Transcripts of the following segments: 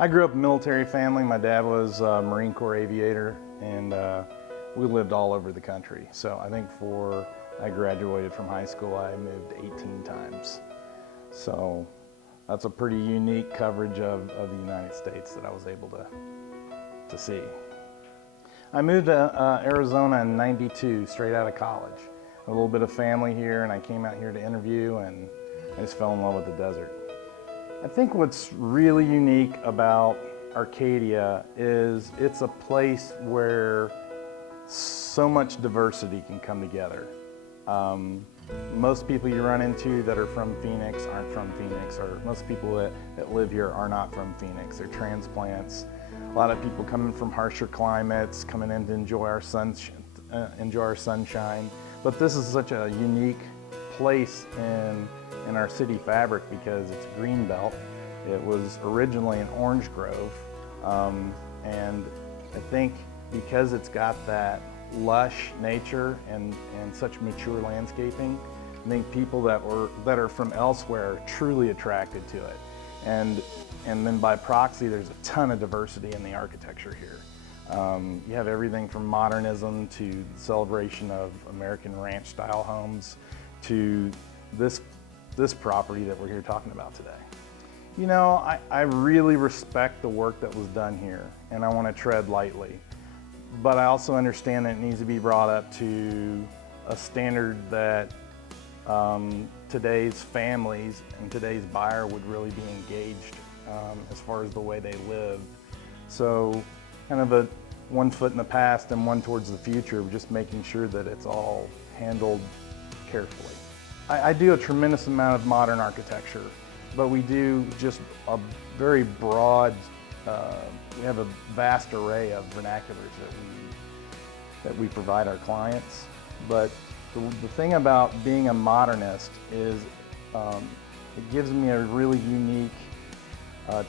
I grew up in a military family. My dad was a Marine Corps aviator, and we lived all over the country. So I think before I graduated from high school, I moved 18 times. So that's a pretty unique coverage of the United States that I was able to see. I moved to Arizona in '92, straight out of college. A little bit of family here, and I came out here to interview, and I just fell in love with the desert. I think what's really unique about Arcadia is it's a place where so much diversity can come together. Most people you run into that are from Phoenix aren't from Phoenix, or most people that live here are not from Phoenix. They're transplants. A lot of people coming from harsher climates, coming in to enjoy our sunshine. But this is such a unique place in our city fabric because it's a green belt. It was originally an orange grove, and I think because it's got that lush nature and such mature landscaping, I think people that are from elsewhere are truly attracted to it. And then by proxy, there's a ton of diversity in the architecture here. You have everything from modernism to the celebration of American ranch style homes to this property that we're here talking about today. You know, I really respect the work that was done here, and I want to tread lightly. But I also understand that it needs to be brought up to a standard that today's families and today's buyer would really be engaged as far as the way they live. So kind of a one foot in the past and one towards the future, just making sure that it's all handled carefully. I do a tremendous amount of modern architecture, but we do just a very broad, we have a vast array of vernaculars that we provide our clients. But the thing about being a modernist is it gives me a really unique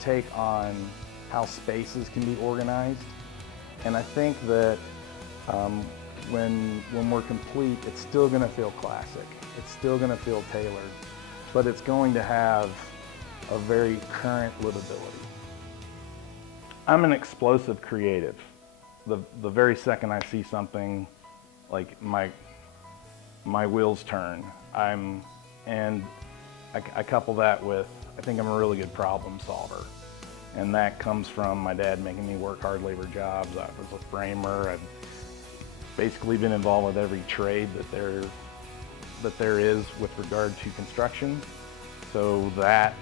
take on how spaces can be organized. And I think that when we're complete, it's still going to feel classic. It's still going to feel tailored, but it's going to have a very current livability. I'm an explosive creative. The very second I see something, like my wheels turn. And I couple that with, I think I'm a really good problem solver. And that comes from my dad making me work hard labor jobs. I was a framer. I've basically been involved with every trade that there is with regard to construction. So that,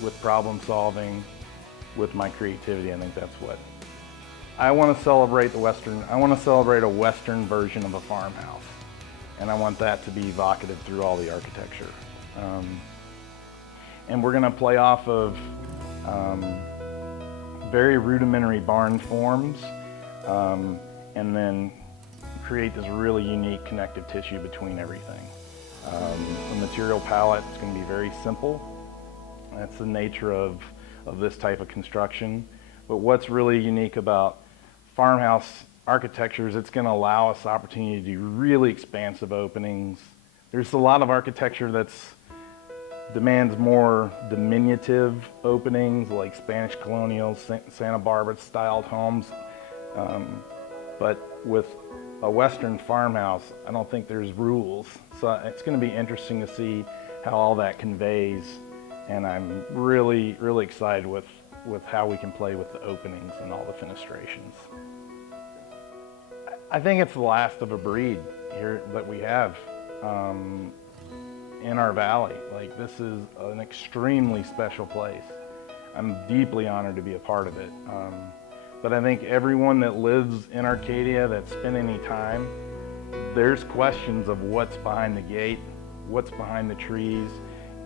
with problem solving, with my creativity, I think that's what I want to celebrate. I want to celebrate a Western version of a farmhouse, and I want that to be evocative through all the architecture. And we're going to play off of very rudimentary barn forms, and then create this really unique connective tissue between everything. The material palette is going to be very simple. That's the nature of this type of construction. But what's really unique about farmhouse architecture is it's going to allow us the opportunity to do really expansive openings. There's a lot of architecture that's demands more diminutive openings, like Spanish colonial, Santa Barbara styled homes. But with a Western farmhouse, I don't think there's rules. So it's going to be interesting to see how all that conveys. And I'm really, really excited with how we can play with the openings and all the fenestrations. I think it's the last of a breed here that we have in our valley. Like, this is an extremely special place. I'm deeply honored to be a part of it. But I think everyone that lives in Arcadia that's spent any time, there's questions of what's behind the gate, what's behind the trees,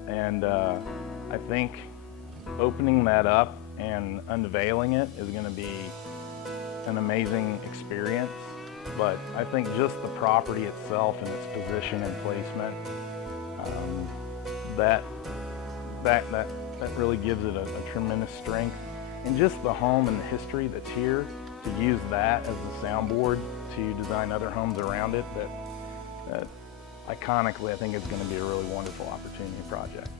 and I think opening that up and unveiling it is going to be an amazing experience. But I think just the property itself and its position and placement, that really gives it a tremendous strength. And just the home and the history that's here, to use that as a soundboard to design other homes around it, that iconically I think is going to be a really wonderful opportunity project.